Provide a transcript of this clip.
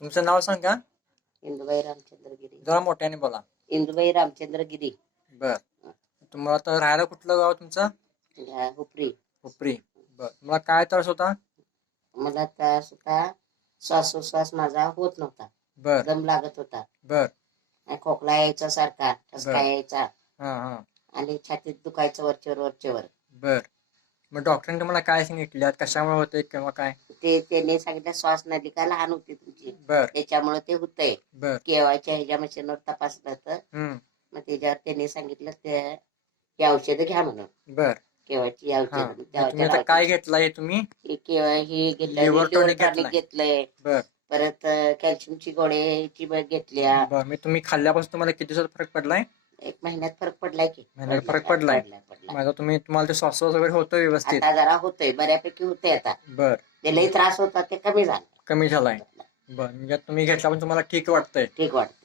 तुमचं नाव सांगा. इंदुबाई रामचंद्र गिरी. जरा मोठ्याने बोला. इंदुबाई रामचंद्र गिरी. बर. तुम्हाला तर राहायला कुठलं गाव तुमचं? हुपरी. हुपरी. बर. मला काय त्रास होता? मला त्रास होता, श्वासोश्वास माझा होत नव्हता, बर दम लागत होता, बर आणि खोकला यायचा सारखा, ठसका बर. यायचा, हा हा. आणि छातीत दुखायचं वरचेवर. बर. मग डॉक्टरांनी तुम्हाला काय सांगितलं, कशामुळे होते किंवा काय? त्यांनी सांगितलं श्वास नलिका लहान होती तुमची, बर त्याच्यामुळे ते होतंय. बर. केवायच्या ह्याच्या मशीनवर तपासलं तर मग त्याच्यावर त्यांनी सांगितलं ही औषधं घ्या म्हणून. बर. केवायची हा. औषधं तुम्ही आता काय घेतलंय तुम्ही? हे घेतलंय, लिव्हर लिव्हर टॉनिक टॉनिक घेतलाय. घेतलंय, बर परत कॅल्शियमची गोळ्याची घेतल्या. बर. मी तुम्ही खाल्ल्यापासून तुम्हाला किती दिवसात फरक पडलाय? 1 महिन्यात फरक पडलाय की. महिन्यात फरक पडलाय. माझा तुम्हाला ते श्वासोश्वास वगैरे होतं व्यवस्थित? आता जरा होतोय, बऱ्यापैकी होतंय आता. बर. ते लई त्रास होता ते कमी झाला. कमी झालाय. बर. म्हणजे तुम्ही घेतल्यापासून तुम्हाला ठीक वाटतंय? ठीक वाटतं.